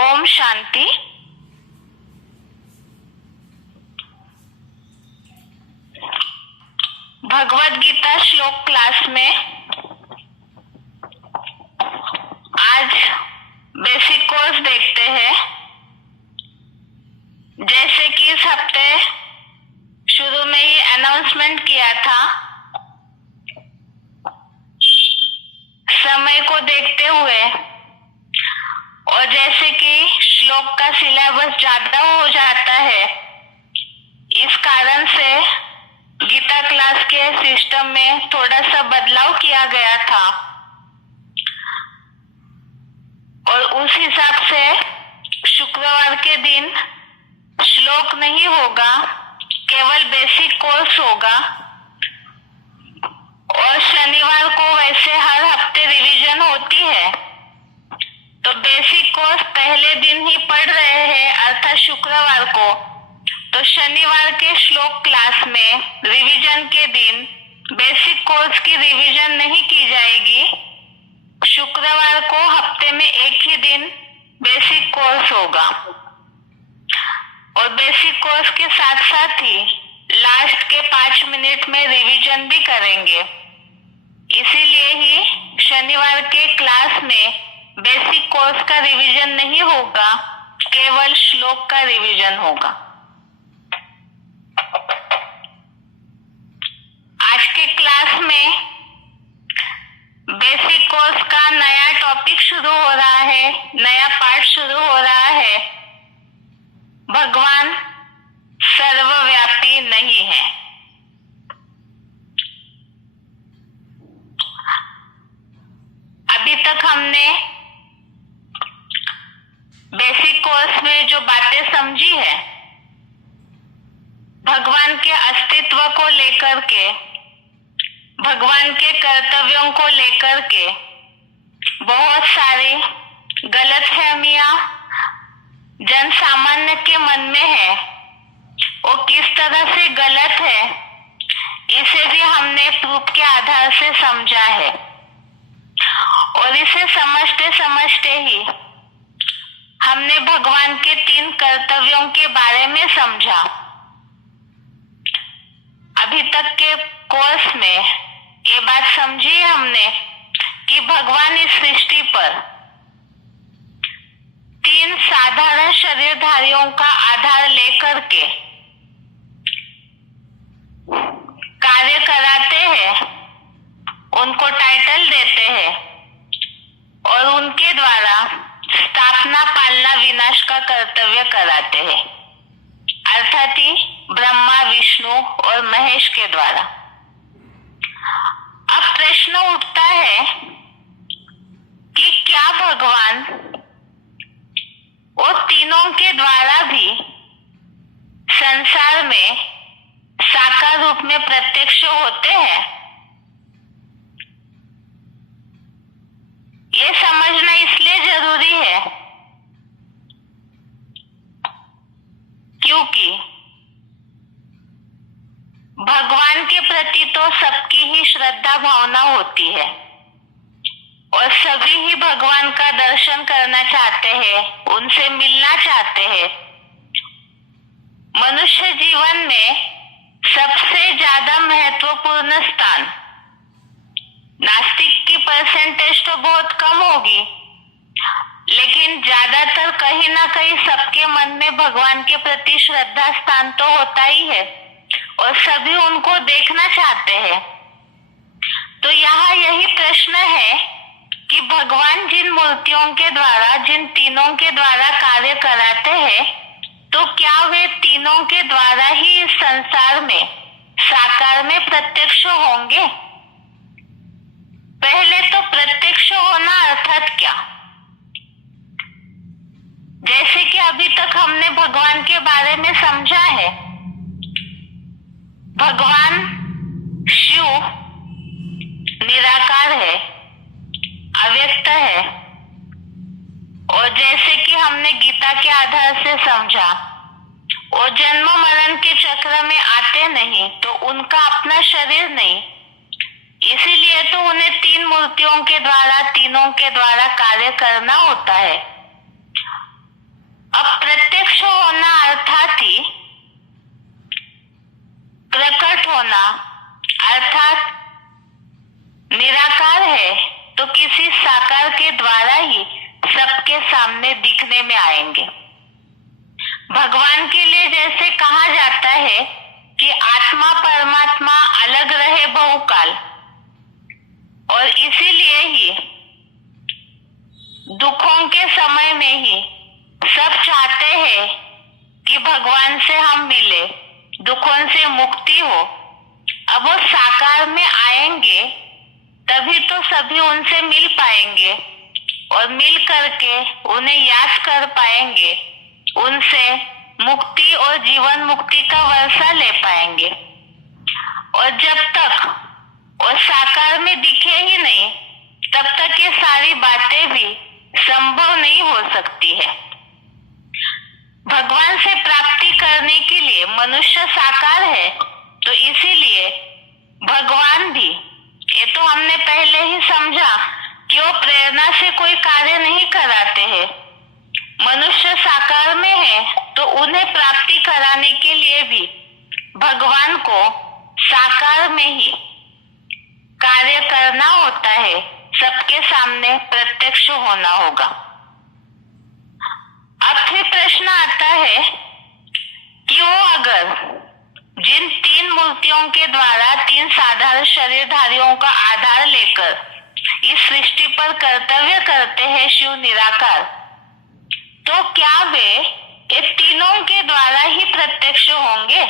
ओम शांति। भगवत गीता श्लोक क्लास में आज बेसिक कोर्स देखते हैं। जैसे कि इस हफ्ते शुरू में ही अनाउंसमेंट किया था, समय को देखते हुए और जैसे कि श्लोक का सिलेबस ज्यादा हो जाता है, इस कारण से गीता क्लास के सिस्टम में थोड़ा सा बदलाव किया गया था और उस हिसाब से शुक्रवार के दिन श्लोक नहीं होगा, केवल बेसिक कोर्स होगा। और शनिवार को वैसे हर हफ्ते रिवीजन होती है, तो बेसिक कोर्स पहले दिन ही पढ़ रहे हैं अर्थात शुक्रवार को, तो शनिवार के श्लोक क्लास में रिवीजन के दिन बेसिक कोर्स की रिवीजन नहीं की जाएगी। शुक्रवार को हफ्ते में एक ही दिन बेसिक कोर्स होगा और बेसिक कोर्स के साथ साथ ही लास्ट के 5 मिनट में रिवीजन भी करेंगे। इसीलिए ही शनिवार के क्लास में बेसिक कोर्स का रिवीजन नहीं होगा, केवल श्लोक का रिवीजन होगा। आज के क्लास में बेसिक कोर्स का नया टॉपिक शुरू हो रहा है, नया पार्ट शुरू हो रहा है। भगवान सर्वव्यापी नहीं है। अभी तक हमने बेसिक कोर्स में जो बातें समझी है, भगवान के अस्तित्व को लेकर के, भगवान के कर्तव्यों को लेकर के बहुत सारी गलतफहमियां जन सामान्य के मन में है। वो किस तरह से गलत है, इसे भी हमने प्रूफ के आधार से समझा है और इसे समझते समझते ही हमने भगवान के 3 कर्तव्यों के बारे में समझा। अभी तक के कोर्स में ये बात समझी हमने कि भगवान इस सृष्टि पर 3 साधारण शरीरधारियों का आधार लेकर के कार्य कराते हैं, उनको टाइटल देते हैं और उनके द्वारा स्थापना, पालना, विनाश का कर्तव्य कराते हैं, अर्थात ही ब्रह्मा, विष्णु और महेश के द्वारा। अब प्रश्न उठता है कि क्या भगवान वो तीनों के द्वारा भी संसार में साकार रूप में प्रत्यक्ष होते हैं? ये समझना इसलिए जरूरी है क्योंकि भगवान के प्रति तो सबकी ही श्रद्धा भावना होती है और सभी ही भगवान का दर्शन करना चाहते हैं, उनसे मिलना चाहते हैं। मनुष्य जीवन में सबसे ज्यादा महत्वपूर्ण स्थान, नास्तिक की परसेंटेज तो बहुत कम होगी, लेकिन ज्यादातर कहीं ना कहीं सबके मन में भगवान के प्रति श्रद्धा स्थान तो होता ही है और सभी उनको देखना चाहते हैं। तो यहाँ यही प्रश्न है कि भगवान जिन मूर्तियों के द्वारा, जिन तीनों के द्वारा कार्य कराते हैं, तो क्या वे तीनों के द्वारा ही इस संसार में साकार में प्रत्यक्ष होंगे? पहले तो प्रत्यक्ष होना अर्थात क्या? जैसे कि अभी तक हमने भगवान के बारे में समझा है, भगवान शिव निराकार है, अव्यक्त है और जैसे कि हमने गीता के आधार से समझा, वो जन्म मरण के चक्र में आते नहीं, तो उनका अपना शरीर नहीं, इसीलिए तो उन्हें 3 मूर्तियों के द्वारा, तीनों के द्वारा कार्य करना होता है। सबके सामने दिखने में आएंगे। भगवान के लिए जैसे कहा जाता है कि आत्मा परमात्मा अलग रहे बहुकाल, और इसीलिए ही दुखों के समय में ही सब चाहते हैं कि भगवान से हम मिले, दुखों से मुक्ति हो। अब वो साकार में आएंगे तभी तो सभी उनसे मिल पाएंगे और मिल करके उन्हें याद कर पाएंगे, उनसे मुक्ति और जीवन मुक्ति का वर्षा ले पाएंगे। और जब तक वो साकार में दिखे ही नहीं तब तक ये सारी बातें भी संभव नहीं हो सकती है। भगवान से प्राप्ति करने के लिए मनुष्य साकार है, तो इसीलिए भगवान भी, ये तो हमने पहले ही समझा कि वो प्रेरणा से कोई कार्य नहीं कराते हैं। मनुष्य साकार में है तो उन्हें प्राप्ति कराने के लिए भी भगवान को साकार में ही कार्य करना होता है, सबके सामने प्रत्यक्ष होना होगा। अब फिर प्रश्न आता है कि वो अगर जिन 3 मूर्तियों के द्वारा 3 साधारण शरीरधारियों का आधार लेकर इस सृष्टि पर कर्तव्य करते हैं शिव निराकार, तो क्या वे ये तीनों के द्वारा ही प्रत्यक्ष होंगे?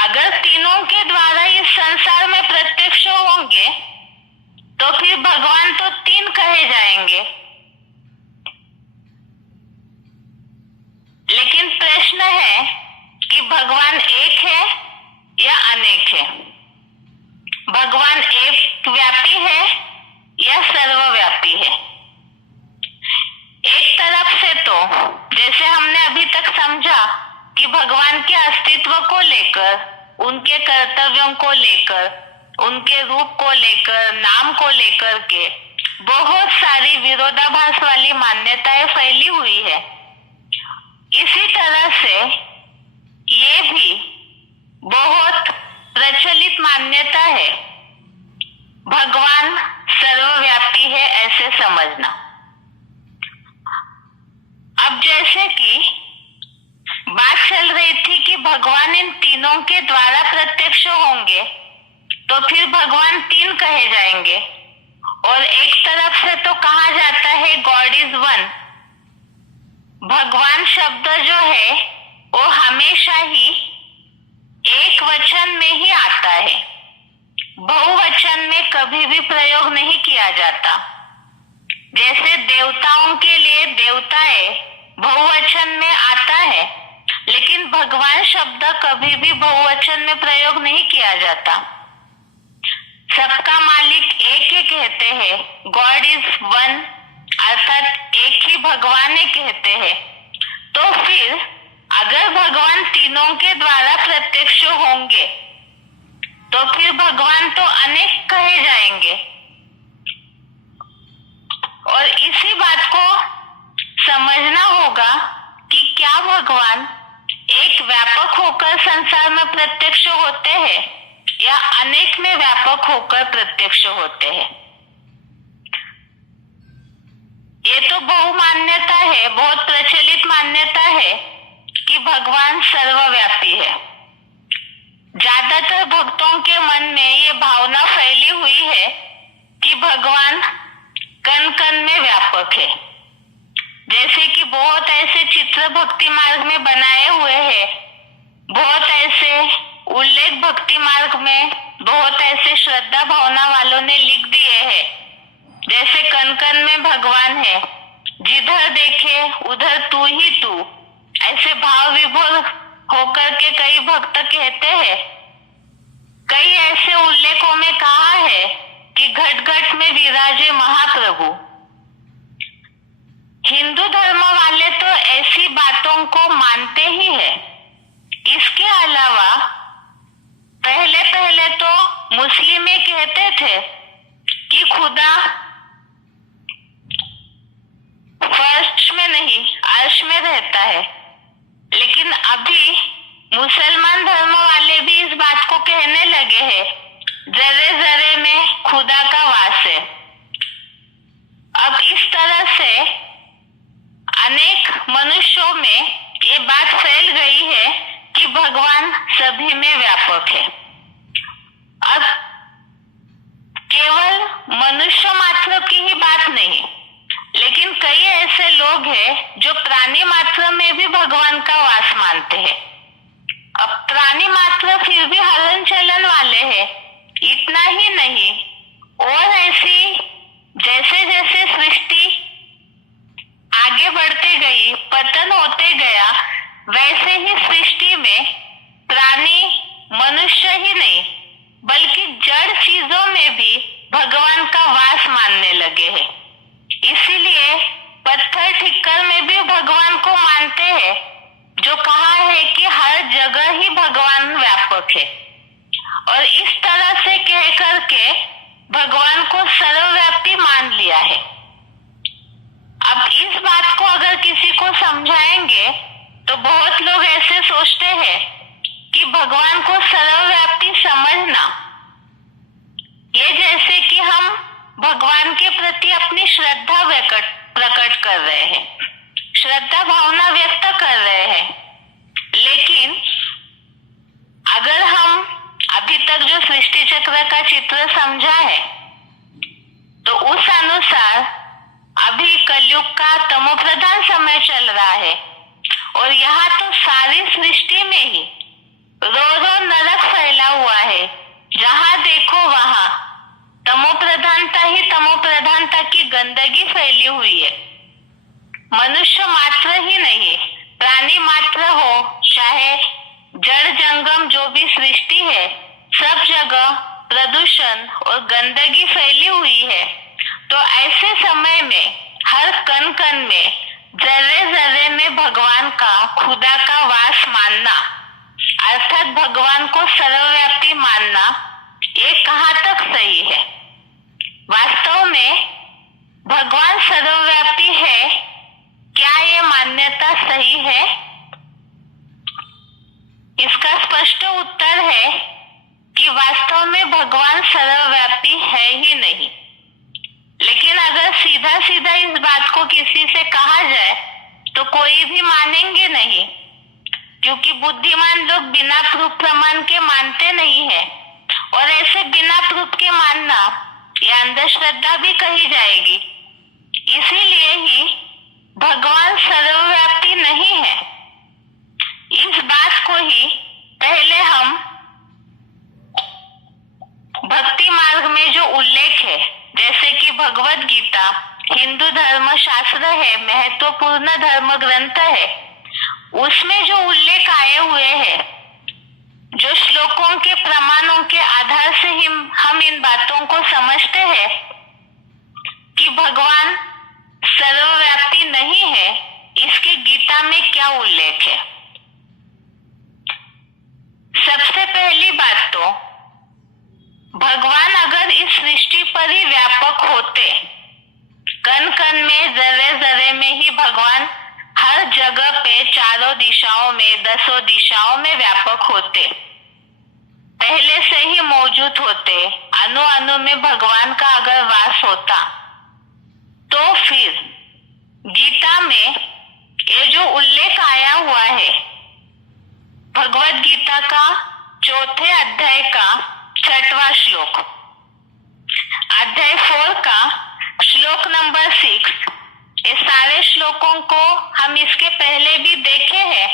अगर तीनों के द्वारा इस संसार में प्रत्यक्ष होंगे तो फिर भगवान तो 3 कहे जाएंगे। लेकिन प्रश्न है कि भगवान एक है या अनेक है? भगवान एक व्यापी है या सर्वव्यापी है? एक तरफ से तो जैसे हमने अभी तक समझा कि भगवान के अस्तित्व को लेकर, उनके कर्तव्यों को लेकर, उनके रूप को लेकर, नाम को लेकर के बहुत सारी विरोधाभास वाली मान्यताएं फैली हुई है। इसी तरह से ये भी बहुत प्रचलित मान्यता है, भगवान सर्वव्यापी है ऐसे समझना। अब जैसे कि बात चल रही थी कि भगवान इन तीनों के द्वारा प्रत्यक्ष होंगे तो फिर भगवान 3 कहे जाएंगे, और एक तरफ से तो कहा जाता है गॉड इज वन। भगवान शब्द जो है वो हमेशा ही एक वचन में ही आता है, बहुवचन में कभी भी प्रयोग नहीं किया जाता। जैसे देवताओं के लिए देवताएं बहुवचन में आता है, लेकिन भगवान शब्द कभी भी बहुवचन में प्रयोग नहीं किया जाता। सबका मालिक एक ही कहते हैं, गॉड इज वन, अर्थात एक ही भगवान ही कहते हैं। तो फिर अगर भगवान तीनों के द्वारा प्रत्यक्ष होंगे तो फिर भगवान तो अनेक कहे जाएंगे। और इसी बात को समझना होगा कि क्या भगवान एक व्यापक होकर संसार में प्रत्यक्ष होते हैं या अनेक में व्यापक होकर प्रत्यक्ष होते हैं। ये तो बहुमान्यता है, बहुत प्रचलित मान्यता है कि भगवान सर्वव्यापी है। ज्यादातर भक्तों के मन में ये भावना फैली हुई है कि भगवान कण कण में व्यापक है। जैसे कि बहुत ऐसे चित्र भक्ति मार्ग में बनाए हुए हैं, बहुत ऐसे उल्लेख भक्ति मार्ग में बहुत ऐसे श्रद्धा भावना वालों ने लिख दिए हैं। जैसे कण कण में भगवान है, जिधर देखे उधर तू ही तू, ऐसे भाव विभोर होकर के कई भक्त कहते हैं। कई ऐसे उल्लेखों में कहा है कि घट घट में विराजे महाप्रभु। हिंदू धर्म वाले तो ऐसी बातों को मानते ही है। इसके अलावा पहले पहले तो मुस्लिम कहते थे कि खुदा फर्श में नहीं अर्श में रहता है, लेकिन अभी मुसलमान धर्म वाले भी इस बात को कहने लगे हैं, जरे जरे में खुदा का वास है। अब इस तरह से लोगों में ये बात फैल गई है कि भगवान सभी में व्यापक है। अब केवल मनुष्य मात्र की ही बात नहीं, लेकिन कई ऐसे लोग हैं जो प्राणी मात्र में भी भगवान का वास मानते हैं। अब प्राणी मात्र फिर भी हलन चलन वाले हैं। इतना ही नहीं, और ऐसी जैसे जैसे सृष्टि आगे बढ़ते गई, पतन होते गया, वैसे ही सृष्टि में प्राणी मनुष्य ही नहीं बल्कि जड़ चीजों में भी भगवान का वास मानने लगे हैं। इसीलिए पत्थर ठिक्कर में भी भगवान को मानते हैं, जो कहा है कि हर जगह ही भगवान व्यापक है। और इस तरह से कह करके भगवान को सर्वव्यापी मान लिया है। अब इस बात को अगर किसी को समझाएंगे तो बहुत लोग ऐसे सोचते हैं कि भगवान को सर्वव्यापी समझना ये जैसे कि हम भगवान के प्रति अपनी श्रद्धा प्रकट कर रहे हैं, श्रद्धा भावना व्यक्त कर रहे हैं। लेकिन अगर हम अभी तक जो सृष्टि चक्र का चित्र समझा है तो उस अनुसार अभी कलयुग का तमोप्रधान समय चल रहा है, और यहाँ तो सारी सृष्टि में ही रो रो नरक फैला हुआ है। जहाँ देखो वहाँ तमोप्रधानता ही तमोप्रधानता की गंदगी फैली हुई है। मनुष्य मात्र ही नहीं, प्राणी मात्र हो, चाहे जड़ जंगम जो भी सृष्टि है, सब जगह प्रदूषण और गंदगी फैली हुई है। तो ऐसे समय में हर कण कण में, जर्रे जर्रे में भगवान का, खुदा का वास मानना, अर्थात भगवान को सर्वव्यापी मानना, ये कहाँ तक सही है? वास्तव में भगवान सर्वव्यापी है, क्या ये मान्यता सही है? इसका स्पष्ट उत्तर है कि वास्तव में भगवान सर्वव्यापी है ही नहीं। लेकिन अगर सीधा सीधा इस बात को किसी से कहा जाए तो कोई भी मानेंगे नहीं, क्योंकि बुद्धिमान लोग बिना प्रूफ प्रमाण के मानते नहीं है। और ऐसे बिना प्रूफ के मानना ये अंधश्रद्धा भी कही जाएगी। इसीलिए ही भगवान सर्वव्यापी नहीं है। इस बात को ही पहले हम भक्ति मार्ग में जो उल्लेख है, जैसे कि भगवत गीता हिंदू धर्म शास्त्र है, महत्वपूर्ण धर्म ग्रंथ है, उसमें जो उल्लेख आए हुए हैं, जो श्लोकों के प्रमाणों के आधार से हम इन बातों को समझते हैं कि भगवान सर्वव्यापी नहीं है, इसके गीता में क्या उल्लेख है। सबसे पहली बात तो भगवान अगर इस सृष्टि पर ही व्यापक होते, कण कण में, जर्रे जर्रे में ही भगवान हर जगह पे, चारों दिशाओं में, दसों दिशाओं में व्यापक होते, पहले से ही मौजूद होते, अणु अणु में भगवान का अगर वास होता, तो फिर गीता में ये जो उल्लेख आया हुआ है, भगवत गीता का 4 अध्याय का 6वां श्लोक, अध्याय 4 का श्लोक नंबर 6, ये सारे श्लोकों को हम इसके पहले भी देखे हैं,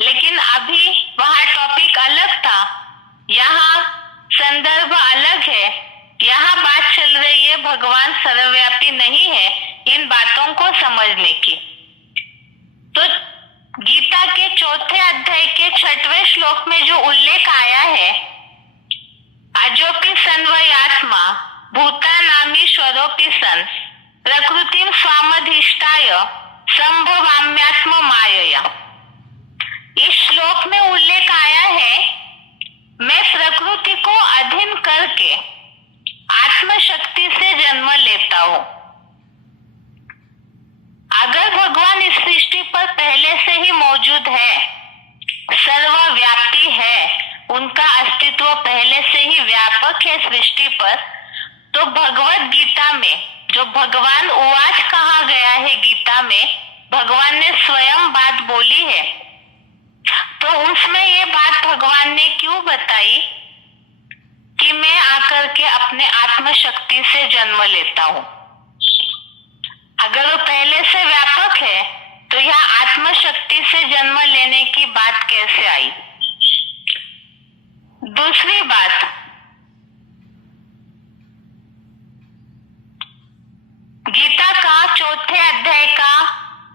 लेकिन अभी वहाँ टॉपिक अलग था, यहाँ संदर्भ अलग है। यहाँ बात चल रही है भगवान सर्वव्यापी नहीं है, इन बातों को समझने की। तो गीता के 4 अध्याय के 6वें श्लोक में जो उल्लेख आया है, अजोपि सन्वयात्मा भूतानामीश्वरोऽपि सन् प्रकृतिं स्वामधिष्ठाय संभवाम्यात्म मायया। इस श्लोक में उल्लेख आया है, मैं प्रकृति को अधीन करके आत्म शक्ति से जन्म लेता हूँ। अगर भगवान इस सृष्टि पर पहले से ही मौजूद है, सर्वव्यापी है, उनका अस्तित्व पहले से ही व्यापक है सृष्टि पर, तो भगवत गीता में जो भगवान उवाच कहा गया है गीता में, भगवान ने स्वयं बात बोली है, तो उसमें ये बात भगवान ने क्यों बताई कि मैं आकर के अपने आत्म शक्ति से जन्म लेता हूं? अगर वो पहले से व्यापक है तो यह आत्म शक्ति से जन्म लेने की बात कैसे आई? दूसरी बात, गीता का चौथे अध्याय का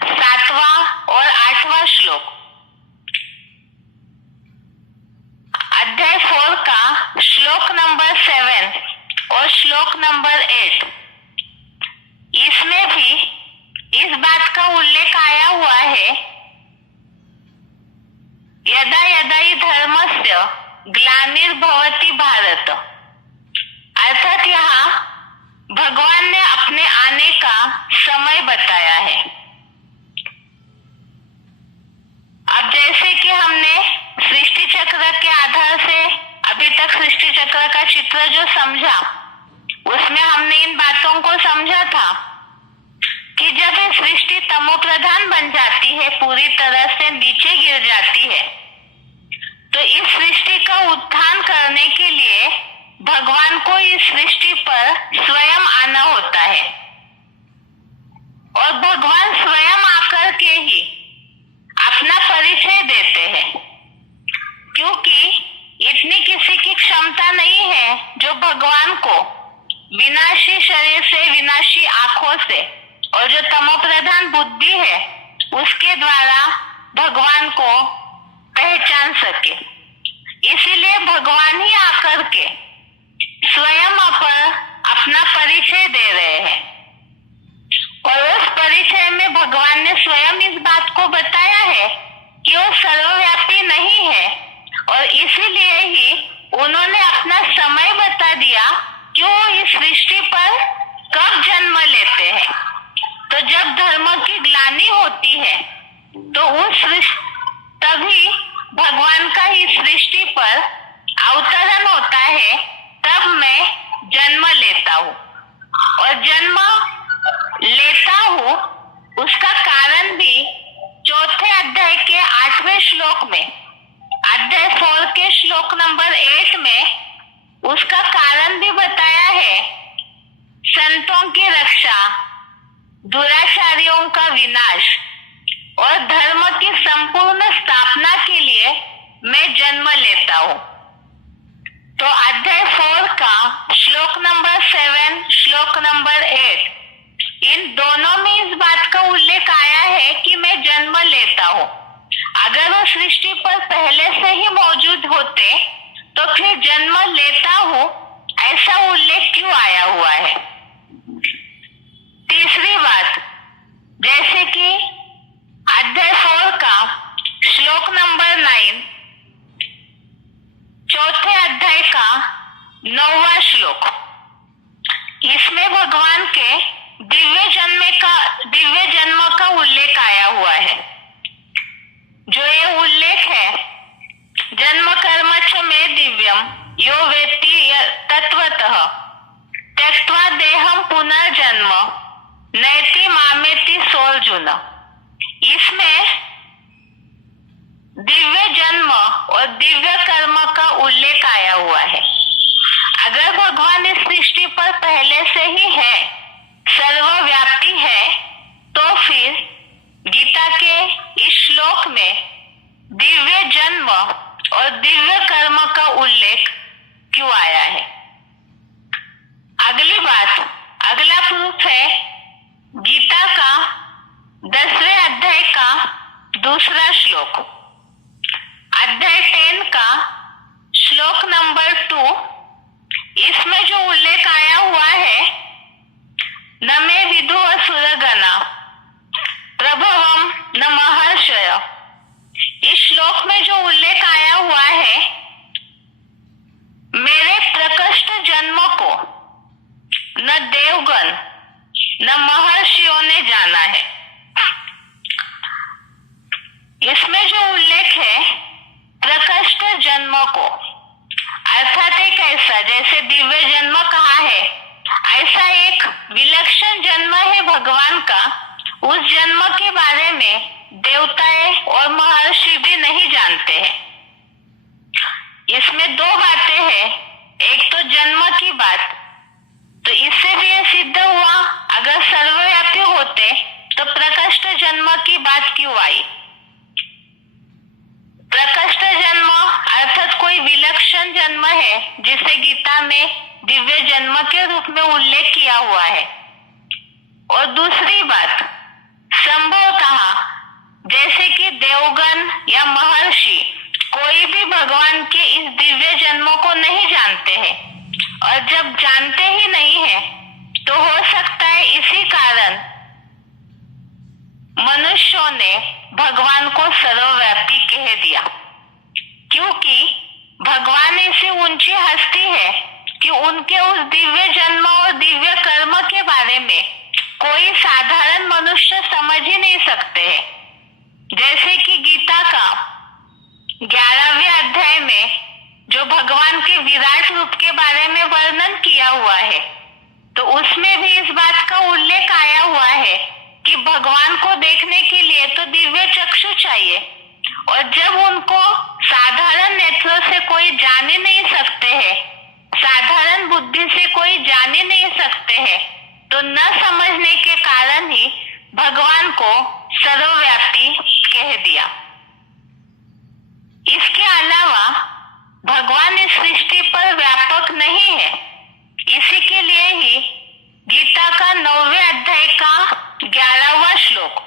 7वां और 8वां श्लोक, अध्याय 4 का श्लोक नंबर 7 और श्लोक नंबर 8, इसमें भी इस बात का उल्लेख आया हुआ है, यदा यदा हि धर्मस्य ग्लानिर्भवति भारत। अर्थात यहाँ भगवान ने अपने आने का समय बताया है। अब जैसे कि हमने सृष्टि चक्र के आधार से अभी तक सृष्टि चक्र का चित्र जो समझा, उसमें हमने इन बातों को समझा था कि जब ये सृष्टि तमो प्रधान बन जाती है, पूरी तरह से नीचे गिर जाती है, तो इस सृष्टि का उत्थान करने के लिए भगवान को इस सृष्टि पर स्वयं आना होता है, और भगवान स्वयं आकर के ही अपना परिचय देते हैं, क्योंकि इतनी किसी की क्षमता नहीं है जो भगवान को विनाशी शरीर से, विनाशी आंखों से और जो तमो प्रधान बुद्धि है उसके द्वारा भगवान को पहचान सके। इसीलिए भगवान ही आकर के स्वयं अपना परिचय दे रहे हैं, और उस परिचय में भगवान ने स्वयं इस बात को बताया है कि वो सर्वव्यापी नहीं है, और इसीलिए ही उन्होंने अपना समय बता दिया कि वो इस सृष्टि पर कब जन्म लेते हैं। तो जब धर्म की ग्लानि होती है तो तभी भगवान का इस सृष्टि पर अवतरण होता है, तब मैं जन्म लेता हूँ। और जन्म लेता हूँ उसका कारण भी चौथे अध्याय के 8वें श्लोक में, अध्याय 4 के श्लोक नंबर 8 में उसका कारण भी बताया है। संतों की रक्षा, दुराचारियों का विनाश और धर्म की संपूर्ण स्थापना के लिए मैं जन्म लेता हूँ। तो अध्याय 4 का श्लोक नंबर 7, श्लोक नंबर 8, इन दोनों में इस बात का उल्लेख आया है कि मैं जन्म लेता हूँ। अगर वो सृष्टि पर पहले से ही मौजूद होते तो फिर जन्म लेता हूँ ऐसा उल्लेख क्यों आया हुआ है? तीसरी बात, जैसे कि अध्याय 4 का श्लोक नंबर 9, चौथे अध्याय का 9वां श्लोक, इसमें भगवान के दिव्य जन्म का उल्लेख आया हुआ है। जो ये उल्लेख है, जन्म कर्म च मे दिव्यम यो वेत्ति तत्वतः त्यक्त्वा देहम पुनर्जन्म नैति मामेति सोऽर्जुन। इसमें दिव्य जन्म और दिव्य कर्म का उल्लेख आया हुआ है। अगर भगवान इस सृष्टि पर पहले से ही है, सर्वव्यापी है, तो फिर गीता के इस श्लोक में दिव्य जन्म और दिव्य कर्म का उल्लेख क्यों आया है? अगली बात, अगला प्रूफ है गीता का 10वें अध्याय का 2 श्लोक, अध्याय 10 का श्लोक नंबर 2, इसमें जो उल्लेख आया हुआ है, न मे विदु असुरगणा प्रभवम न महर्षय। इस श्लोक में जो उल्लेख आया हुआ है, मेरे प्रकृष्ट जन्म को न देवगण न महर्षियों ने जाना है। इसमें जो उल्लेख है प्रकृष्ट जन्म को, अर्थात एक ऐसा, जैसे दिव्य जन्म कहा है, ऐसा एक विलक्षण जन्म है भगवान का। उस जन्म के बारे बात क्यों आई? प्रकृष्ट जन्म अर्थात कोई विलक्षण जन्म है जिसे गीता में दिव्य जन्म के रूप में उल्लेख किया हुआ है। और दूसरी बात, संभवतः जैसे कि देवगण या महर्षि कोई भी भगवान के इस दिव्य जन्मों को नहीं जानते हैं, और जब जानते ही नहीं है तो हो सकता है इसी कारण मनुष्यों ने भगवान को सर्वव्यापी कह दिया, क्योंकि भगवान ऐसी ऊंची हस्ती है कि उनके उस दिव्य जन्म और दिव्य कर्म के बारे में कोई साधारण मनुष्य समझ ही नहीं सकते हैं। जैसे कि गीता का 11वें अध्याय में जो भगवान के विराट रूप के बारे में वर्णन किया हुआ है, तो उसमें भी इस बात का उल्लेख आया हुआ है कि भगवान को देखने के लिए तो दिव्य चक्षु चाहिए, और जब उनको साधारण नेत्रों से कोई जान ही नहीं सकते हैं, साधारण बुद्धि से कोई जान ही नहीं सकते हैं, तो न समझने के कारण ही भगवान को सर्वव्यापी कह दिया। इसके अलावा भगवान इस सृष्टि पर व्यापक नहीं है। इसी के लिए ही गीता का 9वें अध्याय का 11वां श्लोक,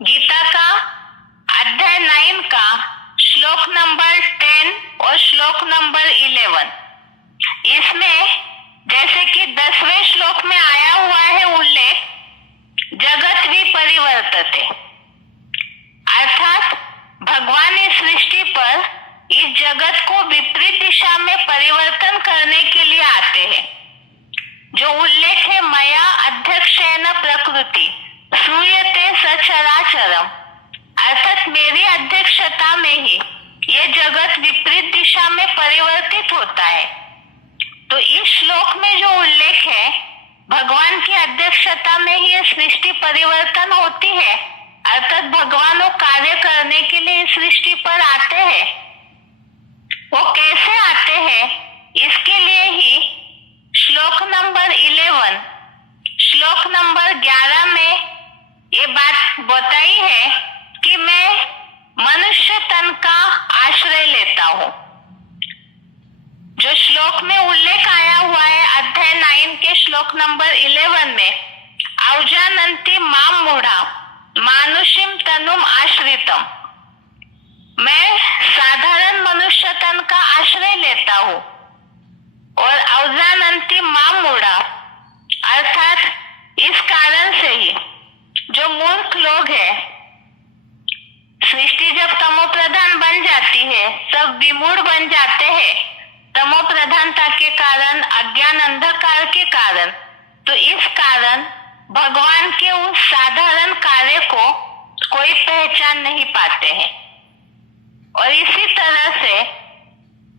गीता का अध्याय 9 का श्लोक नंबर 10 और श्लोक नंबर 11, इसमें जैसे कि 10वें श्लोक में आया हुआ है उल्लेख, जगत विपरिवर्तते, अर्थात भगवान इस सृष्टि पर इस जगत को विपरीत दिशा में परिवर्तन करने के लिए आते हैं। जो उल्लेख है मया अध्यक्षेन प्रकृति श्रूयते सचराचरम, अर्थात मेरी अध्यक्षता में ही ये जगत विपरीत दिशा में परिवर्तित होता है। तो इस श्लोक में जो उल्लेख है भगवान की अध्यक्षता में ही ये सृष्टि परिवर्तन होती है, अर्थात भगवान वो कार्य करने के लिए इस सृष्टि पर आते हैं। वो कैसे आते हैं, इसके लिए ही श्लोक नंबर 11, श्लोक नंबर 11 में ये बात बताई है कि मैं मनुष्य तन का आश्रय लेता हूँ। जो श्लोक में उल्लेख आया हुआ है अध्याय 9 के श्लोक नंबर 11 में, औजानंती माम मूढ़ा मानुष्यम तनुम आश्रितम, मैं साधारण मनुष्य तन का आश्रय लेता हूँ। और औजानंती माम मूढ़ा अर्थात इस कारण से ही जो मूर्ख लोग हैं, सृष्टि जब तमो प्रधान बन जाती है, सब विमूढ़ बन जाते हैं तमो प्रधानता के कारण, अज्ञान अंधकार के कारण, तो इस कारण भगवान के उस साधारण कार्य को कोई पहचान नहीं पाते हैं। और इसी तरह से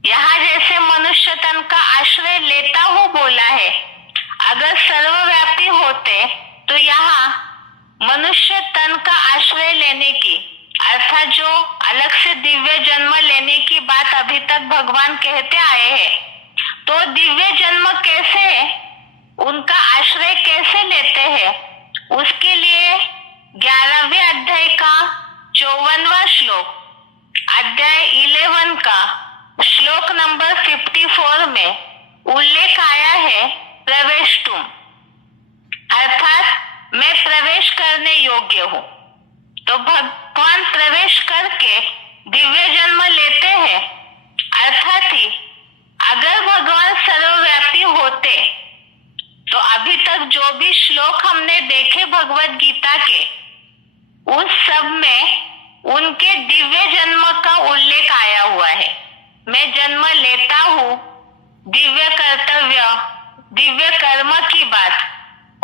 यहाँ जैसे मनुष्य तन का आश्रय लेता हूँ बोला है, अगर सर्वव्यापी होते तो यहाँ मनुष्य तन का आश्रय लेने की, अर्थात जो अलग से दिव्य जन्म लेने की बात अभी तक भगवान कहते आए हैं, तो दिव्य जन्म कैसे, उनका आश्रय कैसे लेते हैं, उसके लिए 11वें अध्याय का 54वां श्लोक, अध्याय 11 का श्लोक नंबर 54 में उल्लेख आया है प्रवेष्टुम, अर्थात मैं प्रवेश करने योग्य हूँ। तो भगवान प्रवेश करके दिव्य जन्म लेते हैं, अर्थात ही अगर भगवान सर्वव्यापी होते तो अभी तक जो भी श्लोक हमने देखे भगवत गीता के, उस सब में उनके दिव्य जन्म का उल्लेख आया हुआ है। मैं जन्म लेता हूँ, दिव्य कर्तव्य, दिव्य कर्म की बात,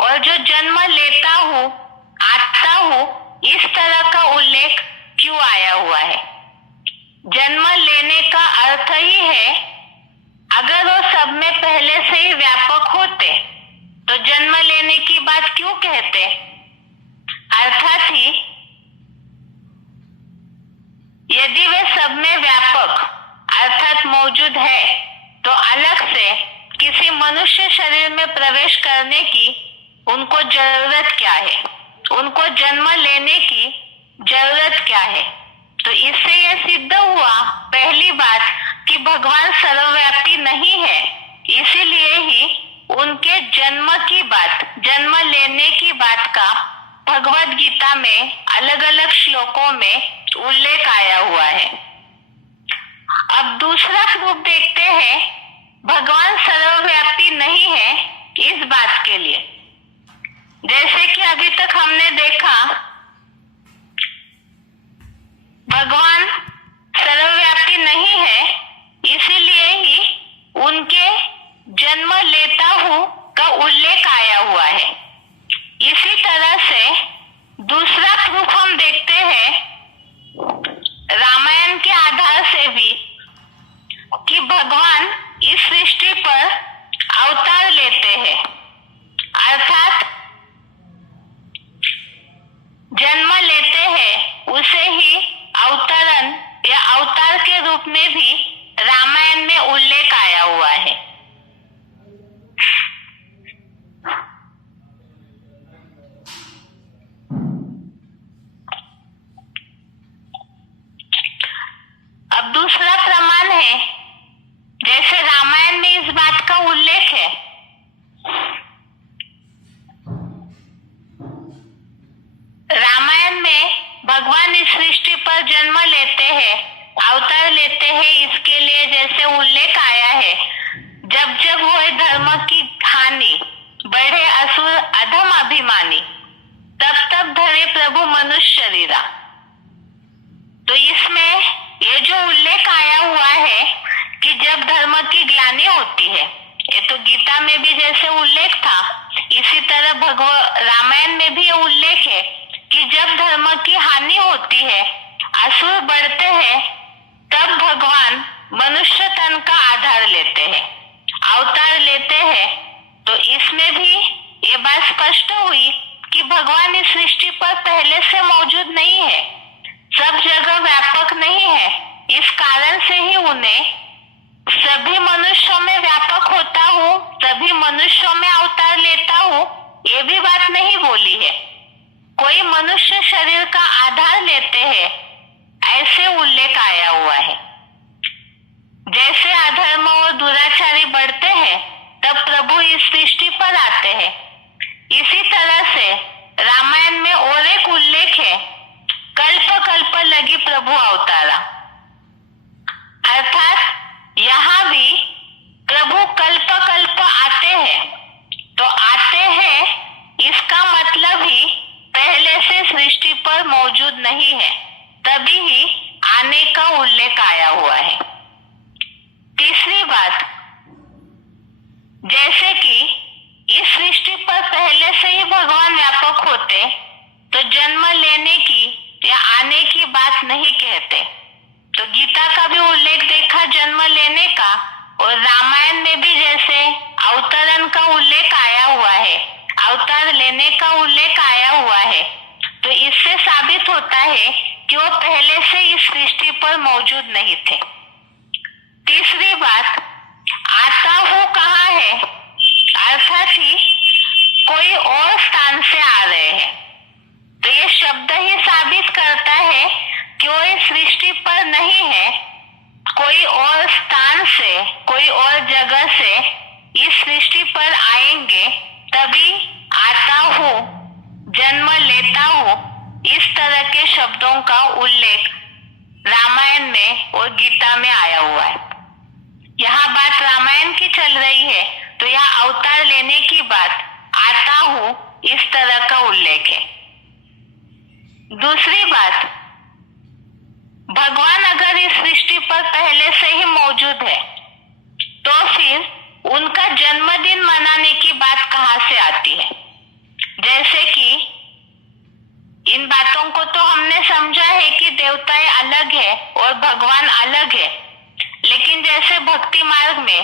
और जो जन्म लेता हूँ, आता हूँ, इस तरह का उल्लेख क्यों आया हुआ है? जन्म लेने का अर्थ ही है, अगर वो सब में पहले से ही व्यापक होते तो जन्म लेने की बात क्यों कहते? अर्थात ही यदि वे सब में व्यापक अर्थात मौजूद है, तो अलग से किसी मनुष्य शरीर में प्रवेश करने की उनको जरूरत क्या है? उनको जन्म लेने की है। तो इससे यह सिद्ध हुआ, पहली बात, कि भगवान सर्वव्यापी नहीं है। इसीलिए ही उनके जन्म की बात, जन्म लेने की बात का भगवत गीता में अलग अलग श्लोकों में उल्लेख आया हुआ है। अब दूसरा प्रूफ देखते हैं भगवान सर्वव्यापी नहीं है इस बात के लिए। जैसे कि अभी तक हमने देखा, भगवान सर्वव्यापी नहीं है, इसीलिए ही उनके जन्म लेता हूं का उल्लेख आया हुआ है। इसी तरह से दूसरा प्रूफ हम देखते हैं रामायण के आधार से भी, कि भगवान इस सृष्टि पर अवतार लेते हैं, अर्थात जन्म लेते हैं। उसे ही अवतरण या अवतार के रूप में भी रामायण में उल्लेख आया हुआ है। अब दूसरा प्रमाण है, जैसे रामायण में इस बात का उल्लेख है, रामायण में भगवान इस सृष्टि पर जन्म लेते हैं, अवतार लेते हैं, इसके लिए जैसे उल्लेख आया है, जब जब हुए धर्म की हानि, बढ़े असुर अधम अभिमानी, तब तब धरे प्रभु मनुष्य शरीरा। तो इसमें ये जो उल्लेख आया हुआ है कि जब धर्म की ग्लानि होती है, ये तो गीता में भी जैसे उल्लेख था, इसी तरह रामायण में भी उल्लेख है कि जब धर्म की हानि होती है, असुर बढ़ते हैं, तब भगवान मनुष्य तन का आधार लेते हैं, अवतार लेते हैं। तो इसमें भी ये बात स्पष्ट हुई कि भगवान इस सृष्टि पर पहले से मौजूद नहीं है, सब जगह व्यापक नहीं है। इस कारण से ही उन्हें सभी मनुष्यों में व्यापक होता हूँ, सभी मनुष्यों में अवतार लेता हूँ, ये भी बात नहीं बोली है। कोई मनुष्य शरीर का आधार लेते हैं, ऐसे उल्लेख आया हुआ है। जैसे अधर्म और दुराचारी बढ़ते हैं, तब प्रभु इस सृष्टि पर आते हैं। इसी तरह से रामायण में और एक उल्लेख है, कल्प कल्प लगी प्रभु अवतारा, अर्थात यहाँ भी प्रभु कल्प कल्प आते हैं। तो आते हैं इसका मतलब ही पहले से सृष्टि पर मौजूद नहीं है, तभी ही आने का उल्लेख आया हुआ है। तीसरी बात, जैसे कि इस सृष्टि पर पहले से ही भगवान व्यापक होते, तो जन्म लेने की या आने की बात नहीं कहते। तो गीता का भी उल्लेख देखा जन्म लेने का, और रामायण में भी जैसे अवतरण का उल्लेख आया हुआ है, अवतार लेने का उल्लेख आया हुआ है। तो इससे साबित होता है कि वो पहले से इस सृष्टि पर मौजूद नहीं थे। तीसरी बात, आता हूँ कहाँ है, अर्थात ही कोई और स्थान से आ रहे हैं। तो ये शब्द ही साबित करता है कि वो इस सृष्टि पर नहीं है, कोई और स्थान से, कोई और जगह से इस सृष्टि पर आएंगे, तभी आता हूँ, जन्म लेता हूँ, इस तरह के शब्दों का उल्लेख रामायण में और गीता में आया हुआ है। यहाँ बात रामायण की चल रही है, तो यहाँ अवतार लेने की बात, आता हूँ, इस तरह का उल्लेख है। दूसरी बात, भगवान अगर इस सृष्टि पर पहले से ही मौजूद है, तो फिर उनका जन्मदिन मनाने की बात कहाँ से आती है? जैसे कि इन बातों को तो हमने समझा है कि देवताएं अलग है और भगवान अलग है, लेकिन जैसे भक्ति मार्ग में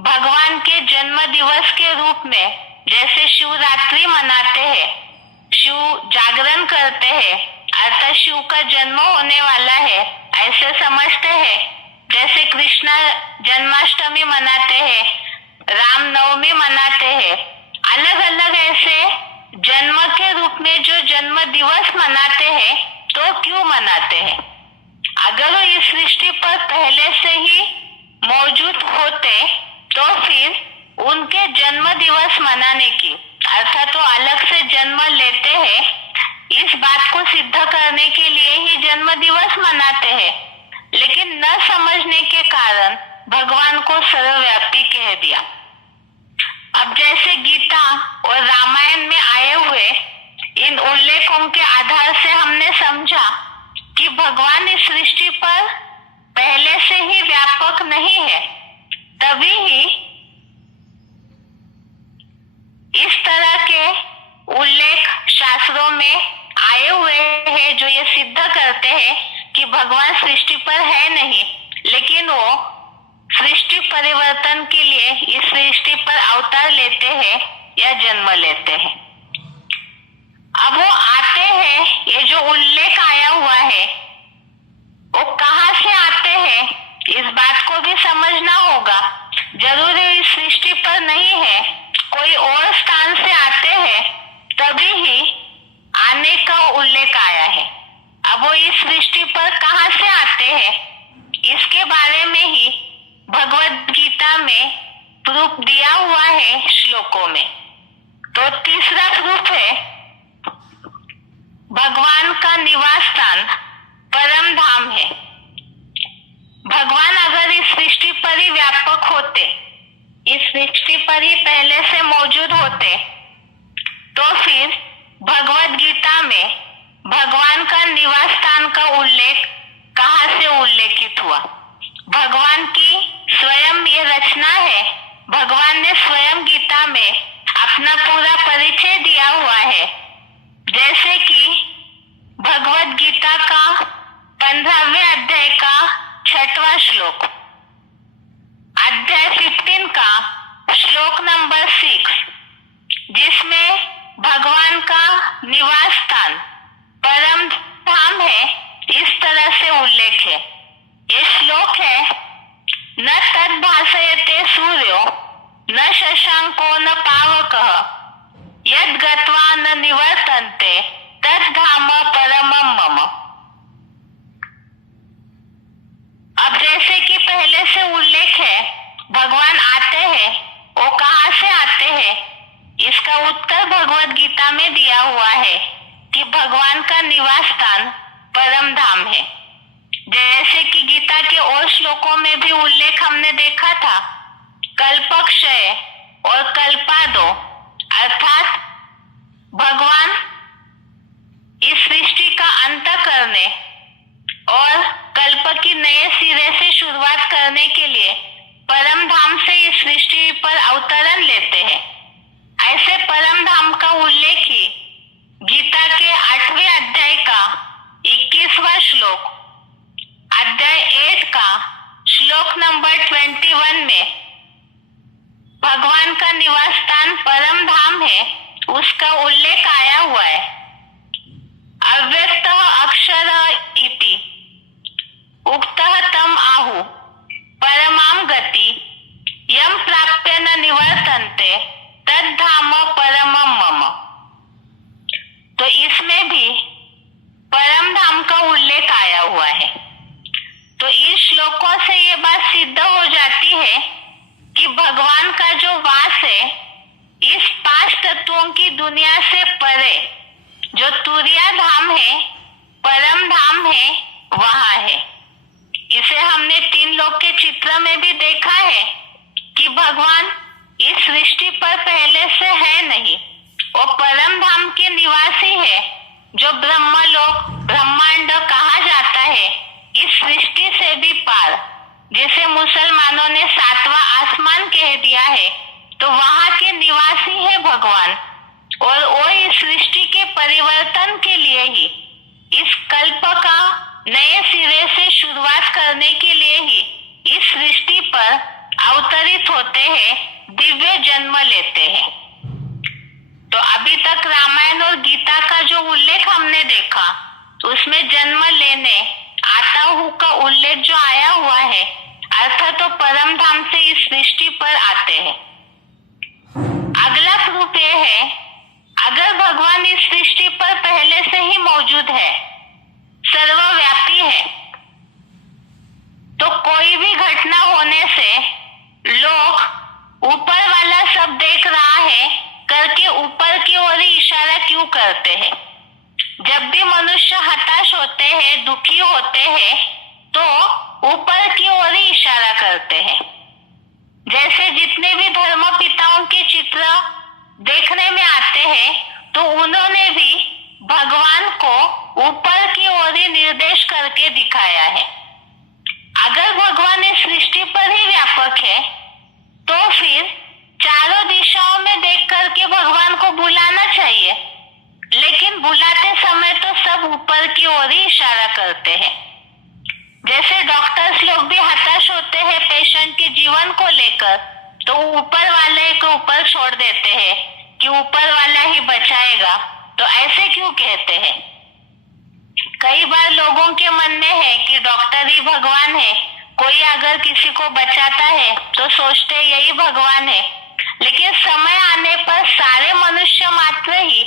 भगवान के जन्म दिवस के रूप में जैसे शिवरात्रि मनाते हैं, शिव जागरण करते हैं, अर्थात शिव का जन्म होने वाला है, ऐसे समझते हैं। जैसे कृष्ण जन्माष्टमी मनाते हैं, राम नवमी मनाते हैं, अलग अलग ऐसे जन्म के रूप में जो जन्म दिवस मनाते हैं, तो क्यों मनाते जाते हैं। अगर वो इस सृष्टि पर पहले से ही मौजूद होते तो फिर उनके जन्म दिवस मनाने की, अर्थात तो अलग से जन्म लेते हैं, इस बात को सिद्ध करने के लिए ही जन्म दिवस मनाते हैं, लेकिन न समझने के कारण भगवान को सर्वव्यापी कह दिया। अब जैसे गीता और रामायण में आए हुए इन उल्लेखों के आधार से हमने समझा कि भगवान इस सृष्टि पर पहले से ही व्यापक नहीं है, तभी ही इस तरह के उल्लेख शास्त्रों में आए हुए हैं जो ये सिद्ध करते हैं कि भगवान सृष्टि पर है नहीं, लेकिन वो सृष्टि परिवर्तन के लिए इस सृष्टि पर अवतार लेते हैं या जन्म लेते हैं। अब वो आते हैं, ये जो उल्लेख आया हुआ है वो कहाँ से आते हैं, इस बात को भी समझना होगा। जरूरी इस सृष्टि पर नहीं है, कोई और स्थान से आते हैं, तभी ही आने का उल्लेख आया है। अब वो इस सृष्टि पर कहाँ से आते हैं, इसके बारे में ही भगवद गीता में प्रूफ दिया हुआ है श्लोकों में। तो तीसरा प्रूफ है भगवान का निवास स्थान परम धाम है। भगवान अगर इस सृष्टि पर ही व्यापक होते, इस सृष्टि पर ही पहले से मौजूद होते, तो फिर भगवद गीता में भगवान का निवास स्थान का उल्लेख कहाँ से उल्लेखित हुआ? भगवान की स्वयं ये रचना है, भगवान ने स्वयं गीता में अपना पूरा परिचय दिया हुआ है। जैसे कि भगवद गीता का 15वें अध्याय का 6वां श्लोक, अध्याय 15 का श्लोक नंबर 6, जिसमें भगवान का निवास स्थान परम धाम है, इस तरह से उल्लेख है। ये श्लोक है, न तद भासयते सूर्यो न शशांको न पावकः यद गत्वा न निवर्तन्ते तद धाम परमम मम। अब जैसे कि पहले से उल्लेख है, भगवान आते हैं, वो कहाँ से आते हैं, इसका उत्तर भगवद गीता में दिया हुआ है कि भगवान का निवास स्थान परम धाम है। जैसे कि गीता के और श्लोकों में भी उल्लेख हमने देखा था, कल्पक्षय और कल्पादो, अर्थात भगवान इस सृष्टि का अंत करने और कल्प की नए सिरे से शुरुआत करने के लिए परम धाम से इस सृष्टि पर अवतरण लेते हैं। ऐसे परम धाम का उल्लेख ही गीता के 8वें अध्याय का 21वां श्लोक, अध्याय 8 का श्लोक नंबर 21 में भगवान का निवास स्थान परम धाम है, उसका उल्लेख आया हुआ है। अव्यक्त अक्षर इति उक्तः तम आहु परमाम गति यम प्राप्य न निवर्तन्ते तद धाम परमम मम। तो इसमें भी परम धाम का उल्लेख आया हुआ है। तो इन श्लोकों से ये बात सिद्ध हो जाती है कि भगवान का जो वास है इस 5 तत्वों की दुनिया से परे, जो तुरिया धाम है, परम धाम है, वहां है। इसे हमने 3 लोक के चित्र में भी देखा है कि भगवान इस सृष्टि पर पहले से है नहीं, वो परम धाम के निवासी है, जो ब्रह्मलोक, ब्रह्मांड कहा जाता है, इस सृष्टि से भी पार, जिसे मुसलमानों ने 7वां आसमान कह दिया है, तो वहां के निवासी है भगवान। और वो इस सृष्टि के परिवर्तन के लिए ही, इस कल्प का नए सिरे से शुरुआत करने के लिए ही इस सृष्टि पर अवतरित होते हैं, दिव्य जन्म लेते हैं। तो अभी तक रामायण और गीता का जो उल्लेख हमने देखा, तो उसमें जन्म लेने, आता हूँ का उल्लेख जो आया हुआ है, अर्थात तो परम धाम से इस सृष्टि पर आते हैं। अगला प्रूफ ये है, अगर भगवान इस सृष्टि पर पहले से ही मौजूद है, सर्वव्यापी होते हैं, दुखी होते हैं, तो ऊपर की ओर ही इशारा करते हैं। जैसे जितने भी धर्म पिताओं के चित्र देखने में आते हैं, तो उन्होंने भी भगवान को ऊपर की ओर ही निर्देश करके दिखाया है। अगर भगवान इस सृष्टि पर ही व्यापक है, तो फिर चारों दिशाओं में देख करके भगवान को बुलाना चाहिए, लेकिन बुलाते समय तो सब ऊपर की ओर ही इशारा करते हैं। जैसे डॉक्टर्स लोग भी हताश होते हैं पेशेंट के जीवन को लेकर, तो ऊपर वाले को ऊपर छोड़ देते हैं कि ऊपर वाला ही बचाएगा। तो ऐसे क्यों कहते हैं? कई बार लोगों के मन में है कि डॉक्टर ही भगवान है, कोई अगर किसी को बचाता है तो सोचते यही भगवान है, लेकिन समय आने पर सारे मनुष्य मात्र ही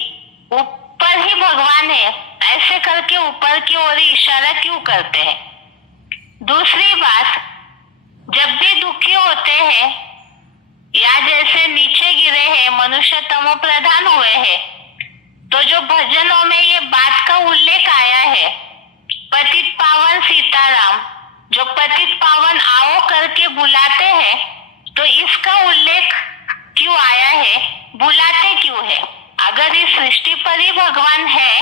ऊपर ही भगवान है, ऐसे करके ऊपर की ओर इशारा क्यों करते हैं? दूसरी बात, जब भी दुखी होते हैं या जैसे नीचे गिरे हैं, मनुष्य तमो प्रधान हुए हैं, तो जो भजनों में ये बात का उल्लेख आया है, पतित पावन सीताराम, जो पतित पावन आओ करके बुलाते हैं, तो इसका उल्लेख क्यों आया है? बुलाते क्यों है? अगर इस सृष्टि पर ही भगवान है,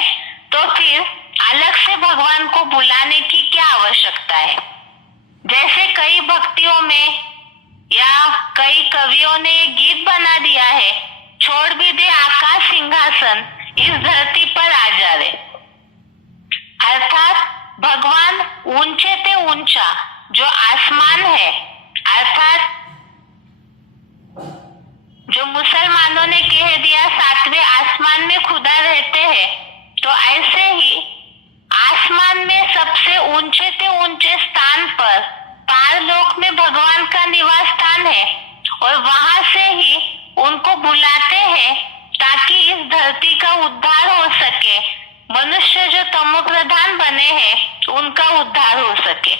तो फिर अलग से भगवान को बुलाने की क्या आवश्यकता है? जैसे कई भक्तियों में या कई कवियों ने ये गीत बना दिया है, छोड़ भी दे आकाश सिंहासन, इस धरती पर आ जा रे। अर्थात भगवान ऊंचे ते ऊंचा जो आसमान है, अर्थात जो मुसलमानों ने कह दिया 7वें आसमान में खुदा रहते हैं, तो ऐसे ही आसमान में सबसे ऊंचे ते ऊंचे स्थान पर पारलोक में भगवान का निवास स्थान है, और वहां से ही उनको बुलाते हैं ताकि इस धरती का उद्धार हो सके। मनुष्य जो तमो प्रधान बने हैं उनका उद्धार हो सके।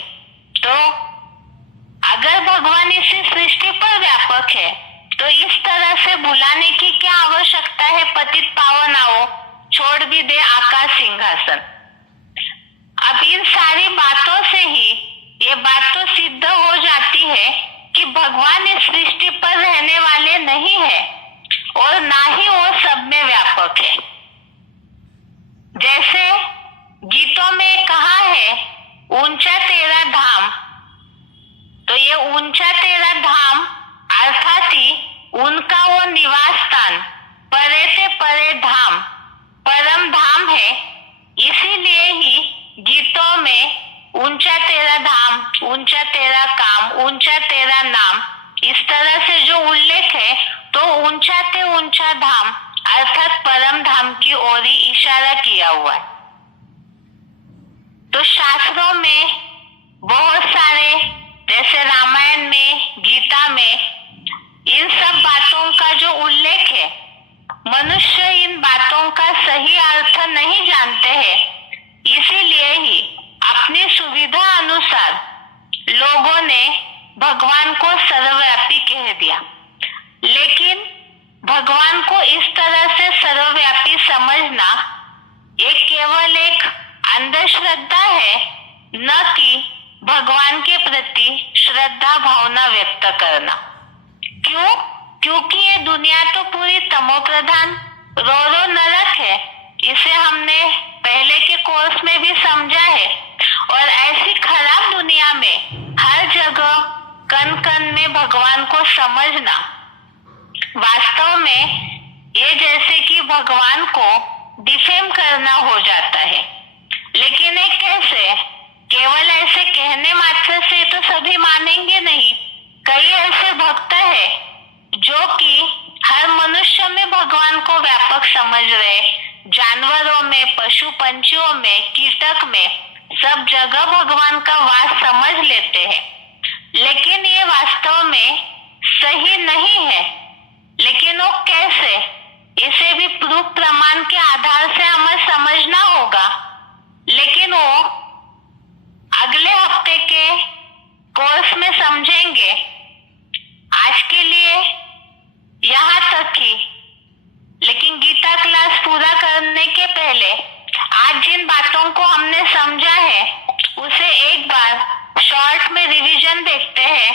तो अगर भगवान इसी सृष्टि पर व्यापक है, तो इस तरह से बुलाने की क्या आवश्यकता है? पतित पावन आओ, छोड़ भी दे आकाश सिंहासन। अब इन सारी बातों से ही ये बात तो सिद्ध हो जाती है कि भगवान इस सृष्टि पर रहने वाले नहीं है और ना ही वो सब में व्यापक है। जैसे गीतों में कहा है ऊंचा तेरा धाम, तो ये ऊंचा तेरा धाम अर्थात ही उनका वो निवास स्थान, परे से परे धाम, परम धाम है। इसीलिए ही गीतों में ऊंचा तेरा धाम, ऊंचा तेरा काम, ऊंचा तेरा नाम, इस तरह से जो उल्लेख है, तो ऊंचा ते ऊंचा धाम अर्थात परम धाम की ओर ही इशारा किया हुआ है। तो शास्त्रों में बहुत सारे, जैसे रामायण में, गीता में, इन सब बातों का जो उल्लेख है, मनुष्य इन बातों का सही अर्थ नहीं जानते हैं, इसीलिए ही अपनी सुविधा अनुसार लोगों ने भगवान को सर्वव्यापी कह दिया। लेकिन भगवान को इस तरह से सर्वव्यापी समझना ये केवल एक अंधश्रद्धा है, न कि भगवान के प्रति श्रद्धा भावना व्यक्त करना। क्यों? क्योंकि ये दुनिया तो पूरी तमो प्रधान रो रो नरक है। इसे हमने पहले के कोर्स में भी समझा है। और ऐसी खराब दुनिया में हर जगह कण कण में भगवान को समझना वास्तव में ये जैसे कि भगवान को डिफेम करना हो जाता है। लेकिन ये कैसे? केवल ऐसे कहने मात्र से तो सभी मानेंगे नहीं। कई ऐसे भक्त है जो कि हर मनुष्य में भगवान को व्यापक समझ रहे, जानवरों में, पशु पंछियों में, कीटक में, सब जगह भगवान का वास समझ लेते हैं। लेकिन ये वास्तव में सही नहीं है। लेकिन वो कैसे? इसे भी प्रूफ प्रमाण के आधार से हमें समझना होगा। लेकिन वो अगले हफ्ते के कोर्स में समझेंगे। आज के लिए यहाँ तक ही। लेकिन गीता क्लास पूरा करने के पहले आज जिन बातों को हमने समझा पे रिवीजन देखते हैं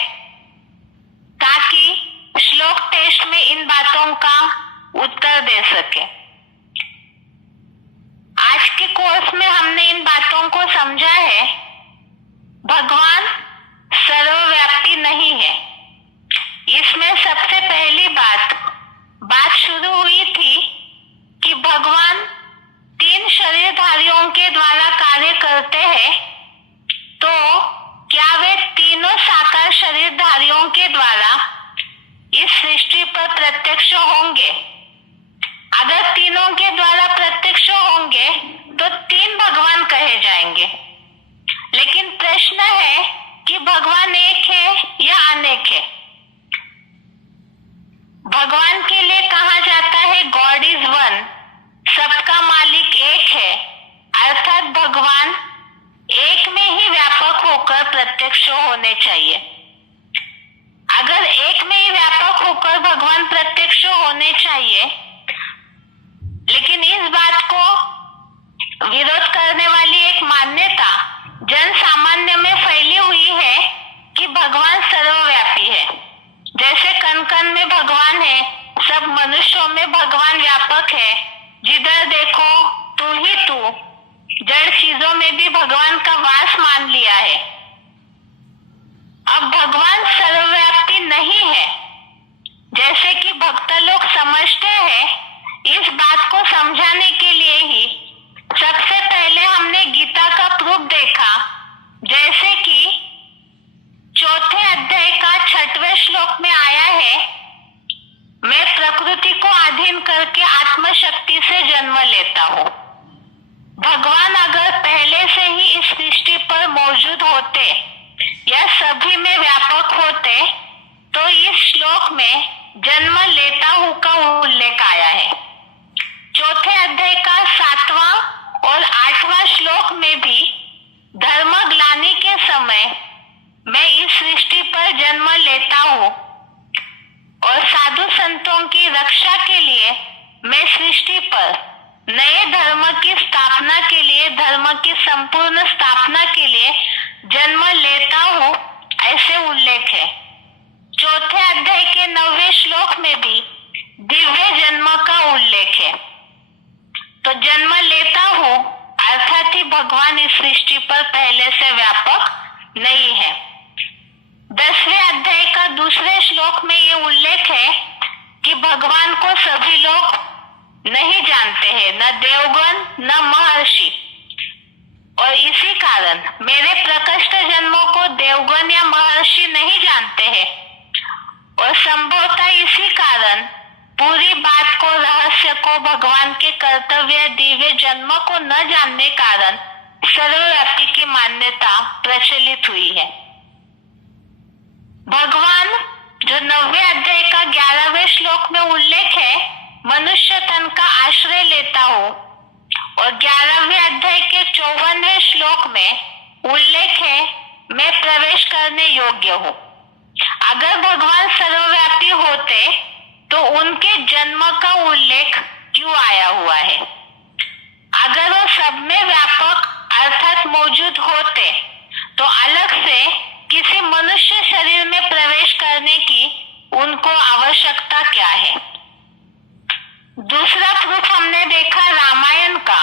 ताकि श्लोक टेस्ट में इन बातों का उत्तर दे सके। आज के कोर्स में हमने इन बातों को समझा है। भगवान सर्वव्यापी नहीं है। इसमें सबसे पहली बात शुरू हुई थी कि भगवान 3 शरीरधारियों के द्वारा कार्य करते हैं, तो क्या वे तीनों साकार शरीरधारियों के द्वारा इस सृष्टि पर प्रत्यक्ष होंगे? अगर तीनों के द्वारा प्रत्यक्ष होंगे तो 3 भगवान कहे जाएंगे। लेकिन प्रश्न है कि भगवान एक है या अनेक है? भगवान के लिए कहा जाता है गॉड इज वन, सबका मालिक एक है, अर्थात भगवान एक में ही व्यापक होकर प्रत्यक्ष होने चाहिए। अगर एक में ही व्यापक होकर भगवान प्रत्यक्ष होने चाहिए, लेकिन इस बात को विरोध करने वाली एक मान्यता जन सामान्य में फैली हुई है कि भगवान सर्वव्यापी है। जैसे कण कण में भगवान है, सब मनुष्यों में भगवान व्यापक है, जिधर देखो तू ही तू, जड़ चीजों में भी भगवान का वास मान लिया है। अब भगवान सर्वव्यापी नहीं है जैसे कि भक्त लोग समझते हैं। इस बात को समझाने के लिए ही सबसे पहले हमने गीता का प्रूफ देखा, जैसे कि 4थे अध्याय का 6वें श्लोक में आया है, मैं प्रकृति को अधीन करके आत्मशक्ति से जन्म लेता हूँ। भगवान अगर पहले से ही इस सृष्टि पर मौजूद होते या सभी में व्यापक होते तो इस श्लोक में जन्म लेता हूँ का उल्लेख आया है। 4थे अध्याय का 7वां और 8वां श्लोक में भी धर्म ग्लानि के समय मैं इस सृष्टि पर जन्म लेता हूँ और साधु संतों की रक्षा के लिए मैं सृष्टि पर नए धर्म की स्थापना के लिए, धर्म की संपूर्ण स्थापना के लिए जन्म लेता हूँ, ऐसे उल्लेख है। 4थे अध्याय के 9वें श्लोक में भी दिव्य जन्म का उल्लेख है। तो जन्म लेता हूँ अर्थात ही भगवान इस सृष्टि पर पहले से व्यापक नहीं है। 10वें अध्याय का 2 श्लोक में ये उल्लेख है कि भगवान को सभी लोग नहीं जानते हैं, न देवगण न महर्षि, और इसी कारण मेरे प्रकृष्ट जन्मों को देवगण या महर्षि नहीं जानते हैं, और संभवतः इसी कारण पूरी बात को, रहस्य को, भगवान के कर्तव्य दिव्य जन्म को न जानने कारण सर्वव्यापी की मान्यता प्रचलित हुई है। भगवान जो 9वें अध्याय का 11वें श्लोक में उल्लेख है, मनुष्य तन का आश्रय लेता हूँ, और 11वें अध्याय के 54वें श्लोक में उल्लेख है मैं प्रवेश करने योग्य हूँ। अगर भगवान सर्वव्यापी होते तो उनके जन्म का उल्लेख क्यों आया हुआ है? अगर वो सब में व्यापक अर्थात मौजूद होते तो अलग से किसी मनुष्य शरीर में प्रवेश करने की उनको आवश्यकता क्या है? दूसरा प्रूफ हमने देखा रामायण का।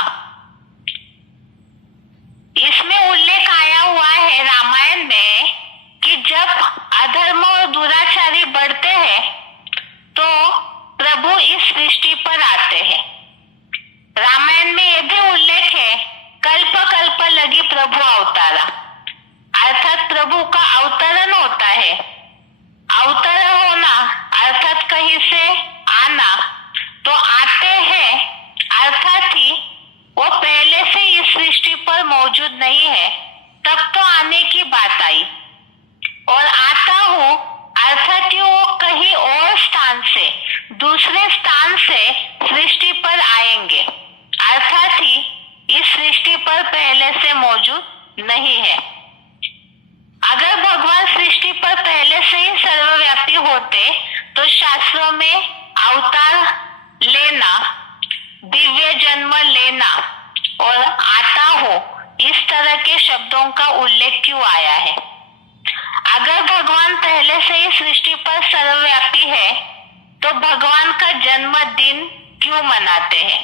इसमें उल्लेख आया हुआ है रामायण में कि जब अधर्म और दुराचारी बढ़ते हैं तो प्रभु इस सृष्टि पर आते हैं। रामायण में यह भी उल्लेख है कल्प कल्प लगी प्रभु अवतारा, अर्थात प्रभु का अवतरण होता है। अवतरण होना अर्थात कहीं से आना, तो आते हैं अर्थात ही वो पहले से इस सृष्टि पर मौजूद नहीं है, तब तो आने की बात आई। और आता हूँ अर्थात ही वो कहीं और स्थान से, दूसरे स्थान से सृष्टि पर आएंगे, अर्थात ही इस सृष्टि पर पहले से मौजूद नहीं है। अगर भगवान सृष्टि पर पहले से ही सर्वव्यापी होते तो शास्त्रों में अवतार लेना, दिव्य जन्म लेना और आता हो इस तरह के शब्दों का उल्लेख क्यों आया है? अगर भगवान पहले से ही सृष्टि पर सर्वव्यापी है तो भगवान का जन्मदिन क्यों मनाते हैं?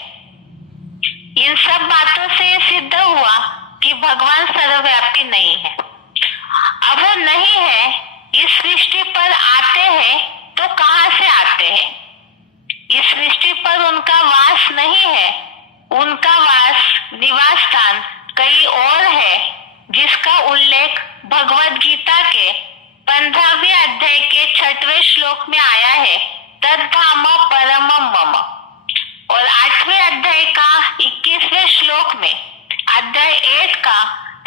इन सब बातों से सिद्ध हुआ कि भगवान सर्वव्यापी नहीं है। अब वो नहीं है, इस सृष्टि पर आते हैं तो कहाँ से आते हैं? इस सृष्टि पर उनका वास नहीं है, उनका निवास स्थान कहीं और है, जिसका उल्लेख भगवद गीता के 15वें अध्याय के 6वें श्लोक में आया है, तद्धाम परमम मम। और 8वें अध्याय का 21वें श्लोक में, अध्याय 8 का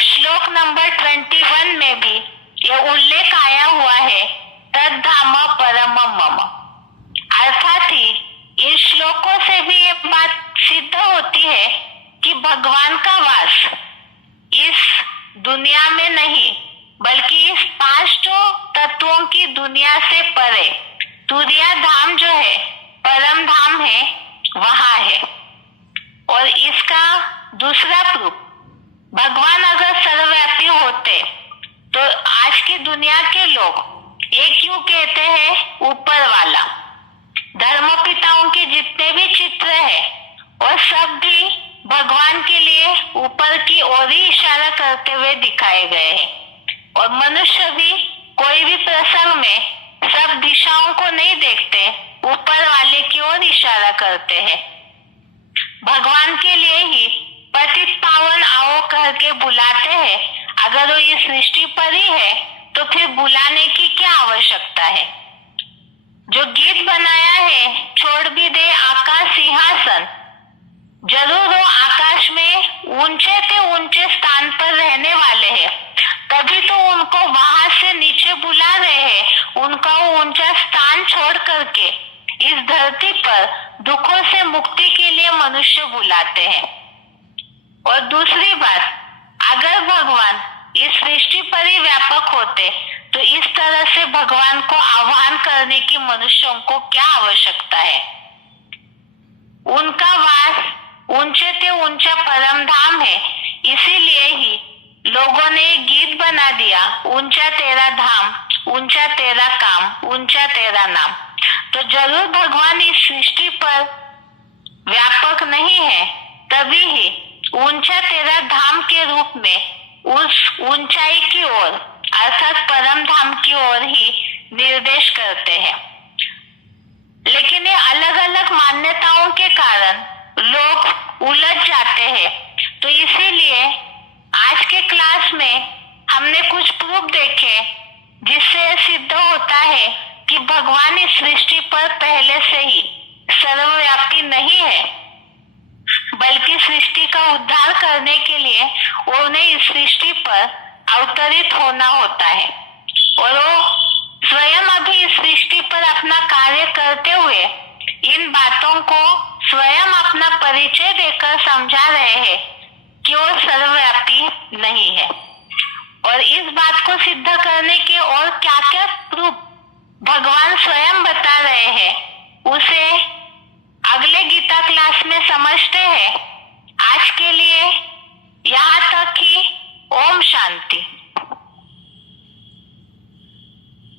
श्लोक नंबर 21 में भी यह उल्लेख आया हुआ है, तद्धाम परमम मम। अर्थात ही इन श्लोकों से भी ये बात सिद्ध होती है कि भगवान का वास इस दुनिया में नहीं बल्कि इस 5 तत्वों की दुनिया से परे तुरिया धाम जो है, परम धाम है, वहां है। और इसका दूसरा प्रूफ, भगवान अगर सर्वव्यापी होते तो आज की दुनिया के लोग ये क्यों कहते हैं ऊपर वाला? धर्मपिताओं के जितने भी चित्र है और सब भी भगवान के लिए ऊपर की ओर ही इशारा करते हुए दिखाए गए हैं। और मनुष्य भी कोई भी प्रसंग में सब दिशाओं को नहीं देखते, ऊपर वाले की ओर इशारा करते हैं। भगवान के लिए ही पतित पावन आओ करके बुलाते हैं। अगर वो इस सृष्टि पर ही है तो फिर बुलाने की क्या आवश्यकता है? जो गीत बनाया है, छोड़ भी दे आकाश सिंहासन, जरूर वो आकाश में ऊंचे से ऊंचे स्थान पर रहने वाले हैं, तभी तो उनको वहां से नीचे बुला रहे हैं। उनका वो ऊंचा स्थान छोड़ करके इस धरती पर दुखों से मुक्ति के लिए मनुष्य बुलाते हैं। और दूसरी बात, अगर भगवान इस सृष्टि पर ही व्यापक होते तो इस तरह से भगवान को आह्वान करने की मनुष्यों को क्या आवश्यकता है? उनका वास ऊंचे से ऊंचा परम धाम है, इसीलिए ही लोगों ने गीत बना दिया, ऊंचा तेरा धाम, ऊंचा तेरा काम, ऊंचा तेरा नाम। तो जरूर भगवान इस सृष्टि पर व्यापक नहीं है, तभी ही ऊंचा तेरा धाम के रूप में उस ऊंचाई की ओर अर्थात परम धाम की ओर ही निर्देश करते हैं। लेकिन ये अलग अलग मान्यताओं के कारण लोग उलझ जाते हैं। तो इसीलिए आज के क्लास में हमने कुछ प्रूफ देखे जिससे सिद्ध होता है कि भगवान इस सृष्टि पर पहले से ही सर्वव्यापी नहीं है, बल्कि सृष्टि का उद्धार करने के लिए उन्हें इस सृष्टि पर अवतरित होना होता है। और वो स्वयं अभी इस सृष्टि पर अपना कार्य करते हुए इन बातों को स्वयं अपना परिचय देकर समझा रहे हैं कि वो सर्वव्यापी नहीं है। और इस बात को सिद्ध करने के और क्या क्या प्रूफ भगवान स्वयं बता रहे हैं, उसे अगले गीता क्लास में